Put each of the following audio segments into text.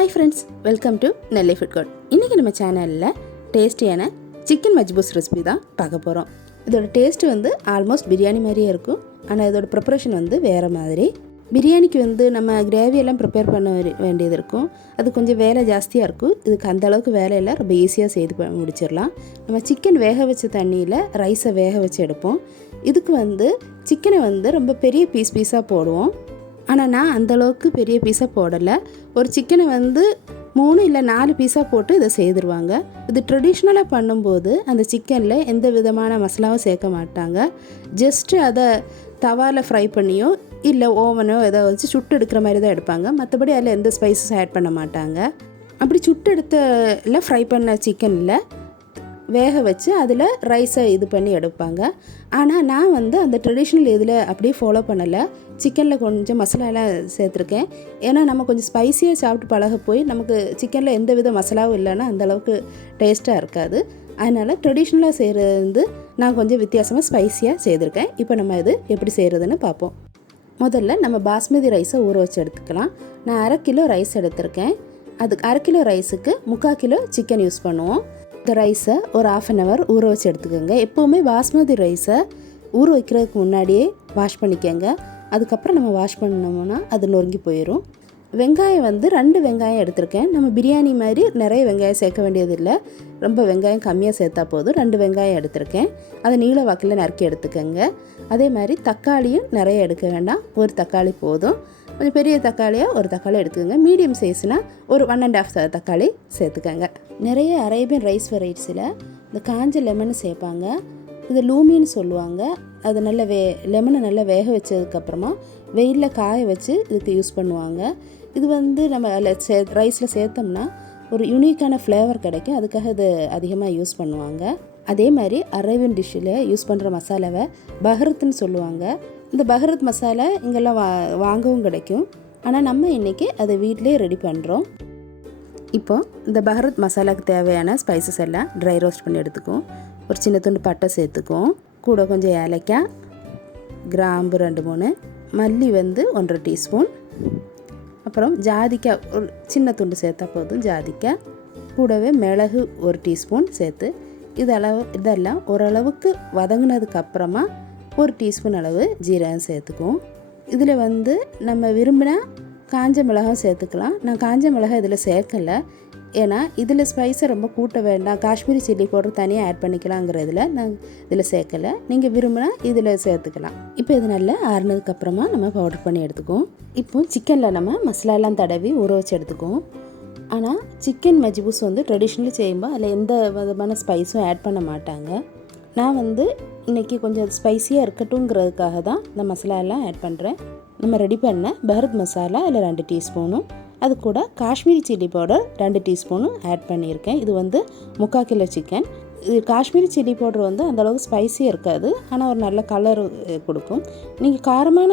Hi friends, welcome to Nellai Food Court. இன்னைக்கு நம்ம சேனல்ல டேஸ்டியான சிக்கன் மஜ்பூஸ் ரெசிபி தான் பார்க்க போறோம். இதோட டேஸ்ட் வந்து ஆல்மோஸ்ட் பிரியாணி மாதிரியே இருக்கும். ஆனா இதோட ப்ரிப்பரேஷன் வந்து வேற மாதிரி. பிரியாணிக்கு வந்து நம்ம கிரேவி எல்லாம் ப்ரிப்பேர் பண்ண வேண்டியது இருக்கும். அது கொஞ்சம் வேலை ஜாஸ்தியாக இருக்கும். இதுக்கு அந்த அளவுக்கு வேலை இல்லை, ரொம்ப ஈஸியாக செய்து முடிச்சிடலாம். நம்ம சிக்கன் வேக வச்ச தண்ணியில் ரைஸை வேக வச்சு எடுப்போம். இதுக்கு வந்து சிக்கனை வந்து ரொம்ப பெரிய பீஸாக போடுவோம். ஆனால் நான் அந்தளவுக்கு பெரிய பீஸாக போடலை. ஒரு சிக்கனை வந்து 3 இல்லை 4 பீஸாக போட்டு இதை செய்திருவாங்க. இது ட்ரெடிஷ்னலாக பண்ணும்போது அந்த சிக்கனில் எந்த விதமான மசாலாவும் சேர்க்க மாட்டாங்க. ஜஸ்ட்டு அதை தவாவில் ஃப்ரை பண்ணியோ இல்லை ஓவனோ எதை வச்சு சுட்டு எடுக்கிற மாதிரி தான் எடுப்பாங்க. மற்றபடி அதில் எந்த ஸ்பைசஸ் ஆட் பண்ண மாட்டாங்க. அப்படி சுட்டு எடுத்த ஃப்ரை பண்ண சிக்கனில் வேக வச்சு அதில் ரைஸை இது பண்ணி எடுப்பாங்க. ஆனால் நான் வந்து அந்த ட்ரெடிஷ்னல் இதில் அப்படியே ஃபாலோ பண்ணலை. சிக்கனில் கொஞ்சம் மசாலாலாம் சேர்த்துருக்கேன். ஏன்னா நம்ம கொஞ்சம் ஸ்பைஸியாக சாப்பிட்டு பழக போய் நமக்கு சிக்கனில் எந்த வித மசாலாவும் இல்லைன்னா அந்தளவுக்கு டேஸ்ட்டாக இருக்காது. அதனால் ட்ரெடிஷ்னலாக செய்கிறது வந்து நான் கொஞ்சம் வித்தியாசமாக ஸ்பைஸியாக செய்திருக்கேன். இப்போ நம்ம இது எப்படி செய்கிறதுன்னு பார்ப்போம். முதல்ல நம்ம பாஸ்மதி ரைஸை ஊற வச்சு எடுத்துக்கலாம். நான் 1/2 கிலோ ரைஸ் எடுத்திருக்கேன். அதுக்கு 1/2 கிலோ ரைஸுக்கு 3/4 கிலோ சிக்கன் யூஸ் பண்ணுவோம். இந்த ரைஸை ஒரு 1/2 hour ஊற வச்சு எடுத்துக்கோங்க. எப்போவுமே பாஸ்மதி ரைஸை ஊற வைக்கிறதுக்கு முன்னாடியே வாஷ் பண்ணிக்கோங்க. அதுக்கப்புறம் நம்ம வாஷ் பண்ணோம்னா அது நொறுங்கி போயிடும். வெங்காயம் வந்து 2 வெங்காயம் எடுத்திருக்கேன். நம்ம பிரியாணி மாதிரி நிறைய வெங்காயம் சேர்க்க வேண்டியதில்லை. ரொம்ப வெங்காயம் கம்மியாக சேர்த்தா போதும். 2 வெங்காயம் எடுத்திருக்கேன். அதை நீள வாக்கில் நறுக்கி எடுத்துக்கோங்க. அதே மாதிரி தக்காளியும் நிறைய எடுக்க வேண்டாம், ஒரு தக்காளி போதும். கொஞ்சம் பெரிய தக்காளியாக ஒரு தக்காளி எடுத்துக்கோங்க. மீடியம் சைஸ்னால் ஒரு 1.5 தக்காளி சேர்த்துக்கோங்க. நிறைய அரேபியன் ரைஸ் வெரைட்டிஸில் இந்த காஞ்ச லெமன் சேர்ப்பாங்க. இது லூமின்னு சொல்லுவாங்க. அது நல்ல லெமனை நல்லா வேக வச்சதுக்கப்புறமா வெயிலில் காய வச்சு இதுக்கு யூஸ் பண்ணுவாங்க. இது வந்து நம்ம அதில் ரைஸில் சேர்த்தோம்னா ஒரு யூனிக்கான ஃப்ளேவர் கிடைக்கும். அதுக்காக இது அதிகமாக யூஸ் பண்ணுவாங்க. அதே மாதிரி அரேபியன் டிஷ்ஷில் யூஸ் பண்ணுற மசாலாவை பஹரத்துன்னு சொல்லுவாங்க. இந்த பஹரத் மசாலா இங்கெல்லாம் வாங்கவும் கிடைக்கும். ஆனால் நம்ம இன்றைக்கி அதை வீட்டிலே ரெடி பண்ணுறோம். இப்போ இந்த பஹரத் மசாலாவுக்கு தேவையான ஸ்பைசஸ் எல்லாம் ட்ரை ரோஸ்ட் பண்ணி எடுத்துக்குவோம். ஒரு சின்ன துண்டு பட்டை சேர்த்துக்குவோம். கூட கொஞ்சம் ஏலக்காய், கிராம்பு 2-3, மல்லி வந்து 1/2 டீஸ்பூன், அப்புறம் ஜாதிக்காய் ஒரு சின்ன துண்டு சேர்த்தா போதும். ஜாதிக்காய் கூடவே மிளகு 1 டீஸ்பூன் சேர்த்து இதெல்லாம் ஓரளவுக்கு வதங்கினதுக்கப்புறமா 1 டீஸ்பூன் அளவு ஜீரகம் சேர்த்துக்குவோம். இதில் வந்து நம்ம விரும்பினா காஞ்ச மிளகாய் சேர்த்துக்கலாம். நான் காஞ்ச மிளகாய் இதில் சேர்க்கலை. ஏன்னா இதில் ஸ்பைஸை ரொம்ப கூட்ட வேண்டாம், காஷ்மீரி சில்லி பவுடர் தனியாக ஆட் பண்ணிக்கலாங்கிறதுல நான் இதில் சேர்க்கலை. நீங்கள் விரும்பினா இதில் சேர்த்துக்கலாம். இப்போ இது நல்லா ஆறுனதுக்கப்புறமா நம்ம பவுடர் பண்ணி எடுத்துக்குவோம். இப்போ சிக்கனில் நம்ம மசாலாலாம் தடவி ஊற வச்சு எடுத்துக்குவோம். ஆனால் சிக்கன் மஜ்பூஸ் வந்து ட்ரெடிஷ்னலி செய்யும்போது அதில் எந்த விதமான ஸ்பைஸும் ஆட் பண்ண மாட்டாங்க. நான் வந்து இன்றைக்கி கொஞ்சம் ஸ்பைஸியாக இருக்கட்டும்ங்கிறதுக்காக தான் இந்த மசாலாலாம் ஆட் பண்ணுறேன். நம்ம ரெடி பண்ண பஹரத் மசாலா அதில் 2 டீஸ்பூனும், அது கூட காஷ்மீரி சில்லி பவுடர் 2 டீஸ்பூனும் ஆட் பண்ணியிருக்கேன். இது வந்து 3/4 கிலோ சிக்கன். இது காஷ்மீரி சில்லி பவுடர் வந்து அந்தளவுக்கு ஸ்பைஸியாக இருக்காது, ஆனால் ஒரு நல்ல கலர் கொடுக்கும். நீங்கள் காரமான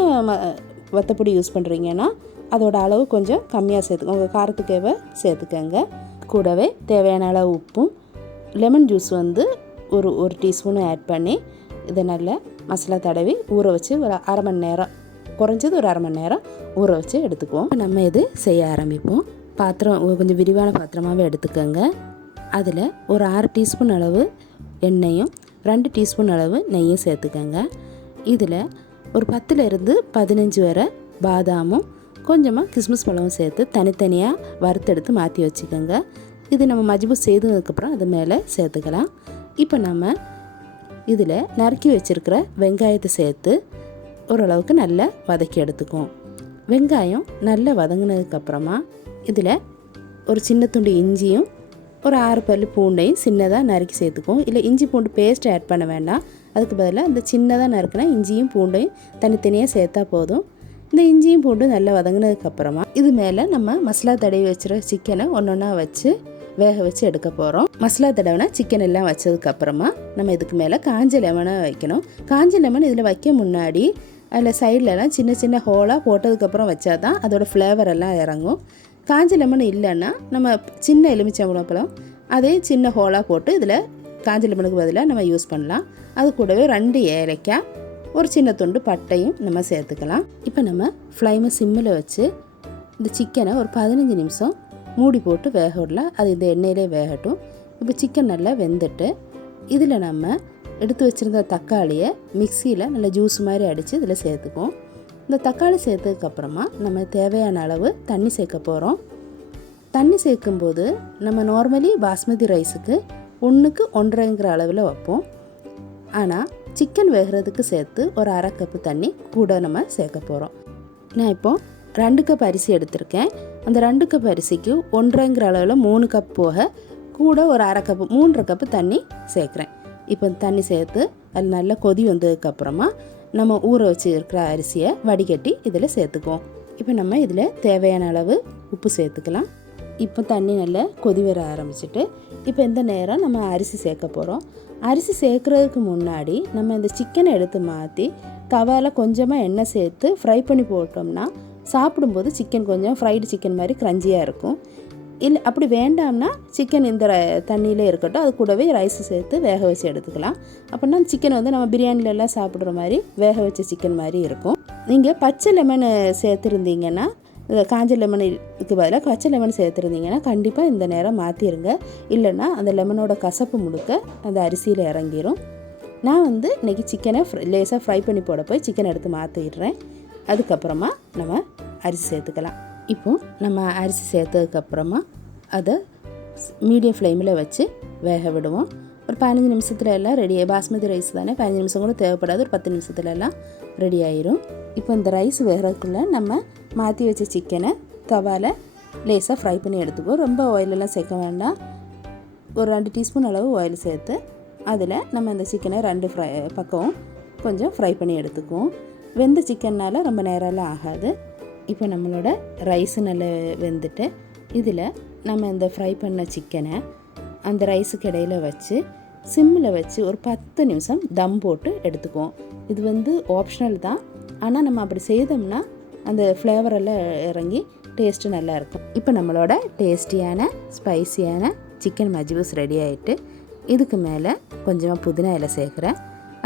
வத்தப்பொடி யூஸ் பண்ணுறீங்கன்னா அதோட அளவு கொஞ்சம் கம்மியாக சேர்த்துக்கோங்க. உங்கள் காரத்துக்கு சேர்த்துக்கோங்க. கூடவே தேவையான அளவு உப்பும், லெமன் ஜூஸ் வந்து ஒரு டீஸ்பூனும் ஆட் பண்ணி இதை நல்லா மசாலா தடவி ஊற வச்சு ஒரு 1/2 மணி நேரம், குறைஞ்சது ஒரு 1/2 மணி நேரம் ஊற வச்சு எடுத்துக்குவோம். நம்ம இது செய்ய ஆரம்பிப்போம். பாத்திரம் கொஞ்சம் விரிவான பாத்திரமாகவே எடுத்துக்கோங்க. அதில் ஒரு 6 டீஸ்பூன் அளவு எண்ணெயும் 2 டீஸ்பூன் அளவு நெய்யும் சேர்த்துக்கோங்க. இதில் ஒரு 10லேருந்து 15 வரை பாதாமும் கொஞ்சமாக கிஸ்மிஸ் பழமும் சேர்த்து தனித்தனியாக வறுத்தெடுத்து மாற்றி வச்சுக்கோங்க. இது நம்ம மஜ்பூஸ் செய்ததுக்கப்புறம் அது மேலே சேர்த்துக்கலாம். இப்போ நம்ம இதில் நறுக்கி வச்சுருக்கிற வெங்காயத்தை சேர்த்து ஓரளவுக்கு நல்லா வதக்கி எடுத்துக்குவோம். வெங்காயம் நல்லா வதங்கினதுக்கப்புறமா இதில் ஒரு சின்ன துண்டு இஞ்சியும் ஒரு 6 பல்லு பூண்டையும் சின்னதாக நறுக்கி சேர்த்துக்குவோம். இல்லை இஞ்சி பூண்டு பேஸ்ட் ஆட் பண்ண வேண்டாம். அதுக்கு பதிலாக இந்த சின்னதாக நறுக்கினா இஞ்சியும் பூண்டையும் தனித்தனியாக சேர்த்தா போதும். இந்த இஞ்சியும் பூண்டும் நல்லா வதங்கினதுக்கப்புறமா இது மேலே நம்ம மசாலா தடவி வச்சுருக்க சிக்கனை ஒன்றா வச்சு வேக வச்சு எடுக்க போகிறோம். மசாலா தடவைனா சிக்கன் எல்லாம் வச்சதுக்கப்புறமா நம்ம இதுக்கு மேலே காஞ்ச லெமனை வைக்கணும். காஞ்ச லெமன் இதில் வைக்க முன்னாடி அதில் சைட்லலாம் சின்ன சின்ன ஹோலாக போட்டதுக்கப்புறம் வச்சா தான் அதோட ஃப்ளேவர் எல்லாம் இறங்கும். காஞ்ச லெமன் இல்லைன்னா நம்ம சின்ன எலுமிச்சம்பழம் அதே சின்ன ஹோலாக போட்டு இதில் காஞ்ச லெமனுக்கு பதிலாக நம்ம யூஸ் பண்ணலாம். அது கூடவே 2 ஏலக்காய், ஒரு சின்ன துண்டு பட்டையும் நம்ம சேர்த்துக்கலாம். இப்போ நம்ம ஃப்ளைமை சிம்மில் வச்சு இந்த சிக்கனை ஒரு 15 நிமிஷம் மூடி போட்டு வேக விடலாம். அது இந்த எண்ணெயிலே வேகட்டும். இப்போ சிக்கன் நல்லா வெந்துட்டு இதில் நம்ம எடுத்து வச்சுருந்த தக்காளியை மிக்சியில் நல்லா ஜூஸ் மாதிரி அடித்து இதில் சேர்த்துக்குவோம். இந்த தக்காளி சேர்த்ததுக்கப்புறமா நம்ம தேவையான அளவு தண்ணி சேர்க்க போகிறோம். தண்ணி சேர்க்கும்போது நம்ம நார்மலி பாஸ்மதி ரைஸுக்கு 1க்கு 1.5 அளவில் வைப்போம். ஆனால் சிக்கன் வேகிறதுக்கு சேர்த்து ஒரு 1/2 கப்பு தண்ணி கூட நம்ம சேர்க்க போகிறோம். நான் இப்போது 2 கப் அரிசி எடுத்திருக்கேன். அந்த 2 கப் அரிசிக்கு 1.5 அளவில் 3 கப் போக கூட ஒரு 1/2 கப்பு 3.5 கப்பு தண்ணி சேர்க்குறேன். இப்போ தண்ணி சேர்த்து அது நல்லா கொதி வந்ததுக்கப்புறமா நம்ம ஊற வச்சு இருக்கிற அரிசியை வடிகட்டி இதில் சேர்த்துக்குவோம். இப்போ நம்ம இதில் தேவையான அளவு உப்பு சேர்த்துக்கலாம். இப்போ தண்ணி நல்லா கொதி வர ஆரம்பிச்சிட்டு இப்போ இந்த நேரம் நம்ம அரிசி சேர்க்க போகிறோம். அரிசி சேர்க்குறதுக்கு முன்னாடி நம்ம இந்த சிக்கனை எடுத்து மாற்றி தவாவில் கொஞ்சமாக எண்ணெய் சேர்த்து ஃப்ரை பண்ணி போட்டோம்னா சாப்பிடும்போது சிக்கன் கொஞ்சம் ஃப்ரைடு சிக்கன் மாதிரி க்ரன்ச்சியாக இருக்கும். இல்லை அப்படி வேண்டாம்னா சிக்கன் இந்த தண்ணியிலே இருக்கட்டும், அது கூடவே ரைஸ் சேர்த்து வேக வச்சு எடுத்துக்கலாம். அப்படின்னா சிக்கன் வந்து நம்ம பிரியாணிலெல்லாம் சாப்பிட்ற மாதிரி வேக வச்ச சிக்கன் மாதிரி இருக்கும். நீங்கள் பச்சை லெமன் சேர்த்துருந்தீங்கன்னா, காஞ்ச லெமனுக்கு பதிலாக பச்சை லெமன் சேர்த்துருந்தீங்கன்னா கண்டிப்பாக இந்த நேரம் மாற்றிடுங்க. இல்லைன்னா அந்த லெமனோட கசப்பு முழுக்க அந்த அரிசியில் இறங்கிடும். நான் வந்து இன்றைக்கி சிக்கனை லேசாக ஃப்ரை பண்ணி போட போய் சிக்கன் எடுத்து மாற்றிடுறேன். அதுக்கப்புறமா நம்ம அரிசி சேர்த்துக்கலாம். இப்போது நம்ம அரிசி சேர்த்ததுக்கப்புறமா அதை மீடியம் ஃப்ளேமில் வச்சு வேக விடுவோம். ஒரு 15 நிமிஷத்துல எல்லாம் ரெடி. பாஸ்மதி ரைஸ் தானே, 15 நிமிஷம் கூட தேவைப்படாது, ஒரு 10 நிமிஷத்துல எல்லாம் ரெடி ஆயிரும். இப்போ இந்த ரைஸ் வேகிறதுக்குள்ளே நம்ம மாற்றி வச்ச சிக்கனை தவாவில் லேசாக ஃப்ரை பண்ணி எடுத்துக்குவோம். ரொம்ப ஆயிலெல்லாம் சேர்க்க வேண்டாம். ஒரு 2 டீஸ்பூன் அளவு ஆயில் சேர்த்து அதில் நம்ம இந்த சிக்கனை 2 பக்கம் கொஞ்சம் ஃப்ரை பண்ணி எடுத்துக்குவோம். வெந்த சிக்கன்னால் ரொம்ப நேரம்லாம் ஆகாது. இப்போ நம்மளோட ரைஸு நல்லா வெந்துட்டு இதில் நம்ம இந்த ஃப்ரை பண்ண சிக்கனை அந்த ரைஸுக்கு இடையில வச்சு சிம்மில் வச்சு ஒரு 10 நிமிஷம் தம் போட்டு எடுத்துக்குவோம். இது வந்து ஆப்ஷனல் தான், ஆனால் நம்ம அப்படி செய்தோம்னா அந்த ஃப்ளேவரெல்லாம் இறங்கி டேஸ்ட்டு நல்லாயிருக்கும். இப்போ நம்மளோட டேஸ்டியான ஸ்பைசியான சிக்கன் மஜ்பூஸ் ரெடி ஆகிட்டு இதுக்கு மேலே கொஞ்சமாக புதினா இலை சேர்க்குறேன்.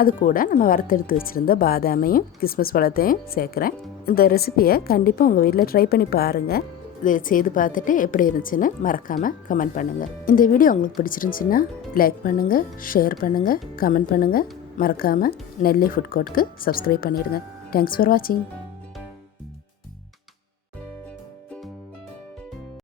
அது கூட நம்ம வறுத்தெடுத்து வச்சுருந்த பாதாமையும் கிஸ்மிஸ் பழத்தையும் சேர்க்குறேன். இந்த ரெசிபியை கண்டிப்பாக உங்கள் வீட்டில் ட்ரை பண்ணி பாருங்கள். இது செய்து பார்த்துட்டு எப்படி இருந்துச்சுன்னு மறக்காமல் கமெண்ட் பண்ணுங்கள். இந்த வீடியோ உங்களுக்கு பிடிச்சிருந்துச்சுன்னா லைக் பண்ணுங்கள், ஷேர் பண்ணுங்கள், கமெண்ட் பண்ணுங்கள். மறக்காமல் நெல்லை ஃபுட் கோர்ட்டுக்கு சப்ஸ்கிரைப் பண்ணிடுங்க. தேங்க்ஸ் ஃபார் வாட்சிங்.